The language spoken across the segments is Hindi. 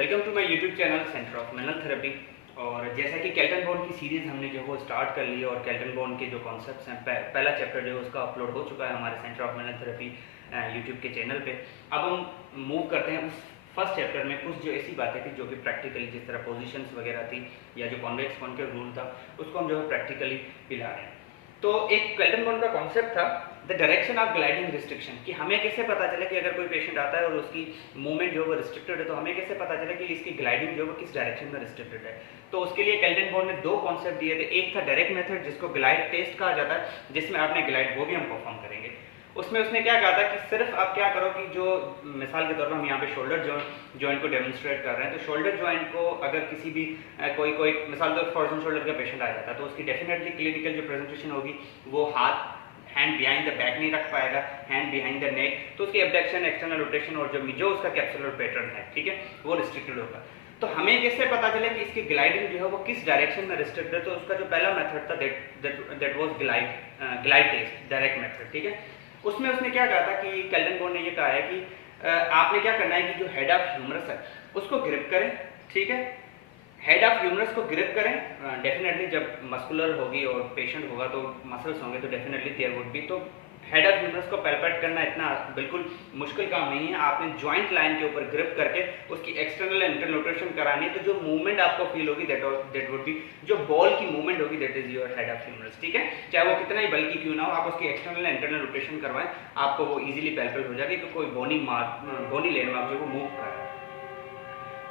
Welcome to my YouTube channel centre of manual therapy. और जैसा कि केल्टन बॉन्ड की सीरीज़ हमने जो वो स्टार्ट कर ली और केल्टन बॉन्ड के जो कॉन्सेप्ट्स हैं पहला चैप्टर जो है उसका अपलोड हो चुका है हमारे centre of manual therapy YouTube के चैनल पे। अब हम मूव करते हैं उस फर्स्ट चैप्टर में। कुछ जो ऐसी बातें थी जो कि प्रैक्टिकली जिस तरह पोजिशंस वगैरह थी या जो कॉन्वेक्स कॉन्केव रूल था उसको हम जो है प्रैक्टिकली पिला रहे हैं। तो एक केल्टन बॉन्ड का कॉन्सेप्ट था the direction of gliding restriction, कि हमें कैसे पता चले कि अगर कोई पेशेंट आता है और उसकी मूवमेंट जो है वो रिस्ट्रिक्टेड है तो हमें कैसे पता चले कि इसकी ग्लाइडिंग जो है वो किस डायरेक्शन में रिस्ट्रिक्टेड है। तो उसके लिए केल्टन बॉन्ड ने दो कॉन्सेप्ट दिए थे। एक था डायरेक्ट मेथड जिसको ग्लाइड टेस्ट कहा जाता है, जिसमें आपने ग्लाइड वो भी हम परफॉर्म करेंगे। उसमें उसने क्या कहा था कि सिर्फ आप क्या करो कि जो मिसाल के तौर पर हम यहाँ पे शोल्डर जॉइंट को डेमोन्स्ट्रेट कर रहे हैं, तो शोल्डर जॉइंट को अगर किसी भी कोई मिसाल तो फ्रोजन शोल्डर का पेशेंट आ जाता है तो उसकी डेफिनेटली क्लिनिकल जो प्रेजेंटेशन होगी वो हैंड बिहाइंड द बैक नहीं रख पाएगा, हैंड बिहाइंड द नेक, तो उसकी एब्डक्शन एक्सटर्नल रोटेशन और जो उसका कैप्सुलर पैटर्न है, ठीक है, वो रिस्ट्रिक्टेड होगा। तो हमें कैसे पता चले कि इसकी ग्लाइडिंग जो है वो किस डायरेक्शन में रिस्ट्रिक्टेड है। तो उसका जो पहला मेथड था that was glide test, direct method, ठीक है। उसमें उसने क्या कहा था कि केल्टन बॉन्ड ने ये कहा है कि आपने क्या करना है कि जो हेड ऑफ ह्यूमरस है उसको ग्रिप करें, ठीक है। हेड ऑफ ह्यूमरस को ग्रिप करें, डेफिनेटली जब मस्कुलर होगी और पेशेंट होगा तो मसल्स होंगे तो डेफिनेटली देयर वुड बी, तो हेड ऑफ ह्यूमरस को पैल्पेट करना इतना बिल्कुल मुश्किल काम नहीं है। आपने जॉइंट लाइन के ऊपर ग्रिप करके उसकी एक्सटर्नल एंड इंटरनल रोटेशन करानी है, तो जो मूवमेंट आपको फील होगी दैट वुड बी, जो बॉल की मूवमेंट होगी that is your head of humerus, ठीक है। चाहे वो कितना ही बल्कि क्यों ना हो, आप उसकी एक्सटर्नल एंड इंटरनल रोटेशन करवाएं, आपको वो इजीली पैल्पेट हो जाएगी कि कोई बोनी लैंडमार्क जो वो मूव कर रहा है।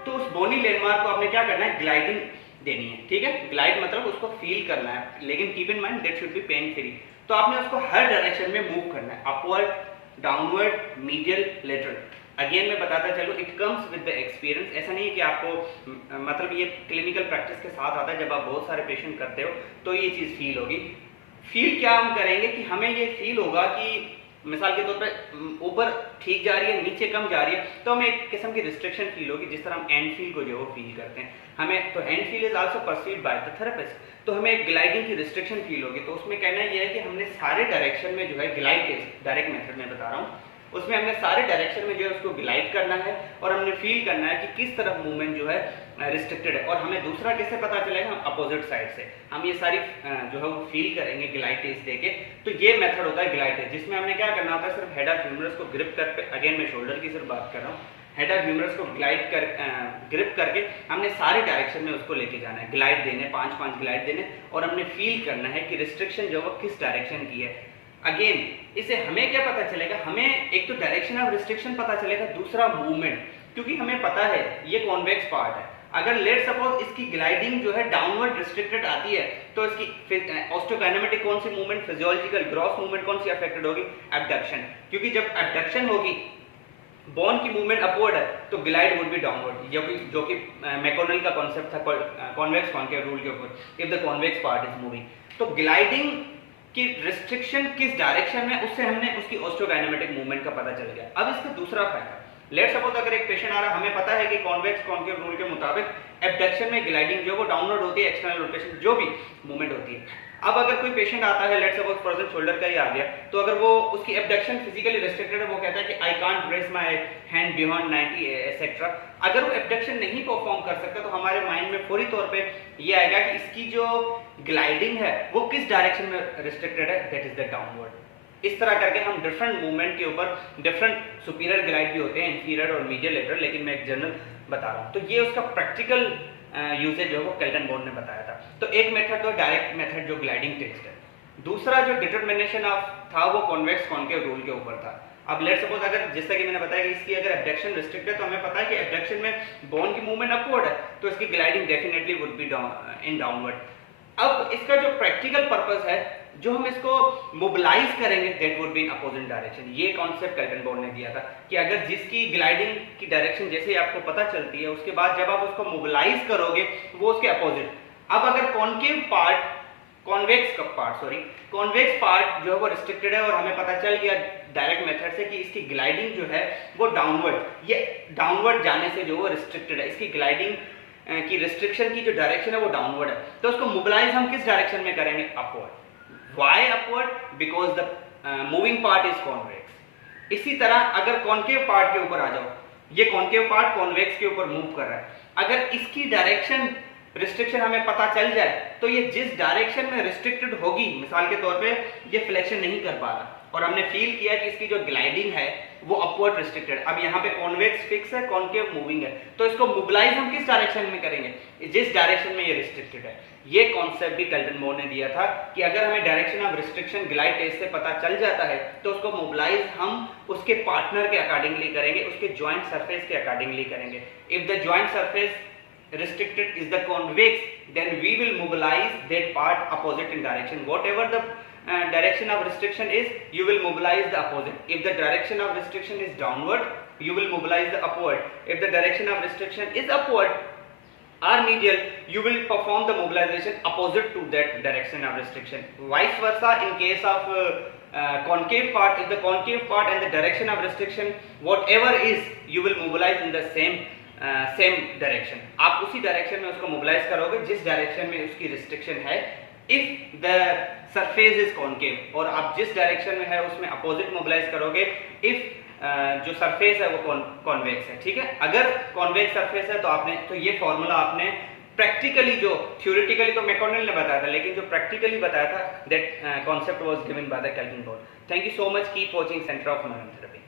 तो उस बोनी लैंडमार्क को आपने क्या करना है, ग्लाइडिंग देनी है, ठीक है। ग्लाइड मतलब उसको फील करना है, लेकिन keep in mind that should be pain free. तो आपने उसको हर डायरेक्शन में मूव करना है, upward, downward, medial, lateral. Again मैं बताता चलूं, it comes with the experience. ऐसा नहीं है कि आपको मतलब ये क्लिनिकल प्रैक्टिस के साथ आता है, जब आप बहुत सारे पेशेंट करते हो तो ये चीज़ फील होगी। फील क्या हम करेंगे कि हमें ये फील होगा कि मिसाल के तौर पे ऊपर ठीक जा रही है, नीचे कम जा रही है, तो हमें एक किस्म की रिस्ट्रिक्शन फील होगी, जिस तरह हम एंड फील को जो है वो फील करते हैं हमें। तो and feel is also perceived by the therapist, तो हमें एक ग्लाइडिंग की रिस्ट्रिक्शन फील होगी। तो उसमें कहना यह है कि हमने सारे डायरेक्शन में जो है ग्लाइड टेस्ट, डायरेक्ट मेथड में बता रहा हूँ, उसमें हमने सारे डायरेक्शन में जो है उसको ग्लाइड करना है और हमने फील करना है कि किस तरफ मूवमेंट जो है रिस्ट्रिक्टेड है। और हमें दूसरा कैसे पता चलेगा, हम अपोजिट साइड से हम ये सारी जो है वो फील करेंगे ग्लाइड टेस्ट देके। तो ये मेथड होता है ग्लाइड टेस्ट, जिसमें हमने क्या करना होता है, सिर्फ हेड ऑफ ह्यूमरस को ग्रिप कर, अगेन मैं शोल्डर की सिर्फ बात कर रहा हूँ, हेड ऑफ ह्यूमरस को ग्रिप करके हमने सारे डायरेक्शन में उसको लेके जाना है, ग्लाइड देने, 5-5 ग्लाइड देने, और हमने फील करना है कि रिस्ट्रिक्शन जो वो किस डायरेक्शन की है। अगेन इसे हमें क्या पता चलेगा, हमें एक तो डायरेक्शन ऑफ रिस्ट्रिक्शन पता चलेगा, दूसरा मूवमेंट, क्योंकि हमें पता है ये कॉन्वेक्स पार्ट है। अगर लेट सपोज इसकी ग्लाइडिंग जो है डाउनवर्ड रिस्ट्रिक्टेड आती है तो इसकी ऑस्टोकाइनेमेटिक कौन सी मूवमेंट, फिजियोलॉजिकल ग्रॉस मूवमेंट कौन सी अफेक्टेड होगी, एब्डक्शन, क्योंकि जब एब्डक्शन होगी, बोन की मूवमेंट अपवर्ड है, तो ग्लाइड वुड बी डाउनवर्ड, जो कि मैकोनेल का कॉन्सेप्ट था कॉन्वेक्स कॉन्केव रूल के ऊपर, if the convex part is moving. तो ग्लाइडिंग कि रिस्ट्रिक्शन किस डायरेक्शन में, उससे हमने उसकी ऑस्टोकाइनेमेटिक मूवमेंट का पता चल गया। अब इसका दूसरा फायदा, लेट सपोज अगर एक पेशेंट आ रहा है, हमें पता है कि कॉन्वेक्स कॉन्केव रूल के मुताबिक एब्डक्शन में ग्लाइडिंग जो वो डाउनवर्ड होती है, एक्सटर्नल रोटेशन जो भी मूवमेंट होती है। अब अगर कोई पेशेंट आता है, लेट सपोज फ्रोजन शोल्डर का ही आ गया, तो अगर वो उसकी एब्डक्शन फिजिकली रिस्ट्रिक्टेड है, वो कहता है कि I can't raise my hand beyond 90 etcetera, अगर वो एब्डक्शन नहीं परफॉर्म कर सकता तो हमारे माइंड में फौरी तौर पे ये आएगा कि इसकी जो ग्लाइडिंग है वो किस डायरेक्शन में रिस्ट्रिक्टेड है, दैट इज द डाउनवर्ड। इस तरह करके हम डिफरेंट मूवमेंट के ऊपर डिफरेंट सुपीरियर ग्लाइड भी होते हैं, इंफीरियर और मीडियल लेटरल, लेकिन मैं एक जनरल बता रहा हूँ। तो ये उसका प्रैक्टिकल यूसेज जो वो केल्टन बॉन्ड ने बताया था। तो एक मेथड तो डायरेक्ट मेथड जो ग्लाइडिंग टेस्ट है, दूसरा जो डिटरमिनेशन ऑफ था वो कॉन्वेक्स कॉन्केव रूल के ऊपर था। अब लेट सपोज अगर जैसा कि मैंने बताया कि इसकी अगर एब्डक्शन रिस्ट्रिक्ट है, तो हमें पता है कि एब्डक्शन में बोन की मूवमेंट अपवर्ड है, तो इसकी gliding definitely would be in downward. अब इसका जो प्रैक्टिकल पर्पस है, जो हम इसको मोबिलाइज करेंगे, that would be in opposite direction. ये कॉन्सेप्ट केल्टन बॉन्ड ने दिया था कि अगर जिसकी ग्लाइडिंग की डायरेक्शन जैसे ही आपको पता चलती है, उसके बाद जब आप उसको मोबिलाइज करोगे वो उसके अपोजिट। अब अगर कॉन्केव पार्ट, कॉन्वेक्स पार्ट जो है वो रिस्ट्रिक्टेड है और हमें पता चल गया डायरेक्ट मेथड से कि इसकी ग्लाइडिंग जो है वो डाउनवर्ड, ये डाउनवर्ड जाने से जो वो रिस्ट्रिक्टेड है, इसकी ग्लाइडिंग की रिस्ट्रिक्शन की जो डायरेक्शन है वो डाउनवर्ड है, तो उसको मोबिलाइज हम किस डायरेक्शन में करेंगे, upward. Why upward? Because the moving part is convex. इसी तरह अगर कॉन्केव पार्ट के ऊपर आ जाओ, ये कॉन्केव पार्ट कॉन्वेक्स के ऊपर मूव कर रहा है। अगर इसकी डायरेक्शन रिस्ट्रिक्शन हमें पता चल जाए तो ये जिस डायरेक्शन में रिस्ट्रिक्टेड होगी, मिसाल के तौर पे ये फ्लेक्शन नहीं कर पा रहा और हमने फील किया कि इसकी जो ग्लाइडिंग है वो अपवर्ड रिस्ट्रिक्टेड, अब यहाँ पे कॉन्वेक्स फिक्स है, कॉन्केव मूविंग है, तो इसको मोबिलाइज हम किस डायरेक्शन में करेंगे, जिस डायरेक्शन में ये रिस्ट्रिक्टेड है। ये कॉन्सेप्ट भी केल्टन बोन ने दिया था कि अगर हमें direction of restriction glide test से पता चल जाता है तो उसको मोबिलाइज हम उसके पार्टनर के अकॉर्डिंगली करेंगे, उसके ज्वाइंट सरफेस के अकॉर्डिंगली करेंगे। If the joint surface restricted is the convex, then we will mobilize that part opposite in direction. Whatever the direction of restriction is, you will mobilize the opposite. If the direction of restriction is downward, you will mobilize the upward. If the direction of restriction is upward or medial, you will perform the mobilization opposite to that direction of restriction. Vice versa in case of concave part, if the concave part and the direction of restriction whatever is, you will mobilize in the same direction, आप उसी डायरेक्शन में उसको मोबिलाइज करोगे जिस डायरेक्शन में उसकी रिस्ट्रिक्शन है। If the surface is concave, और आप जिस डायरेक्शन में है उसमें अपोजिट मोबिलाइज करोगे इफ जो सरफेस है वो कॉन्वेक्स है। ठीक है, अगर कॉन्वेक्स सरफेस है तो ये फॉर्मूला आपने प्रैक्टिकली, जो थ्योरेटिकली तो मैकॉर्नल ने बताया था, लेकिन जो प्रैक्टिकली बताया था that concept was given by the Kelton bone. Thank you so much, keep watching centre of manual therapy.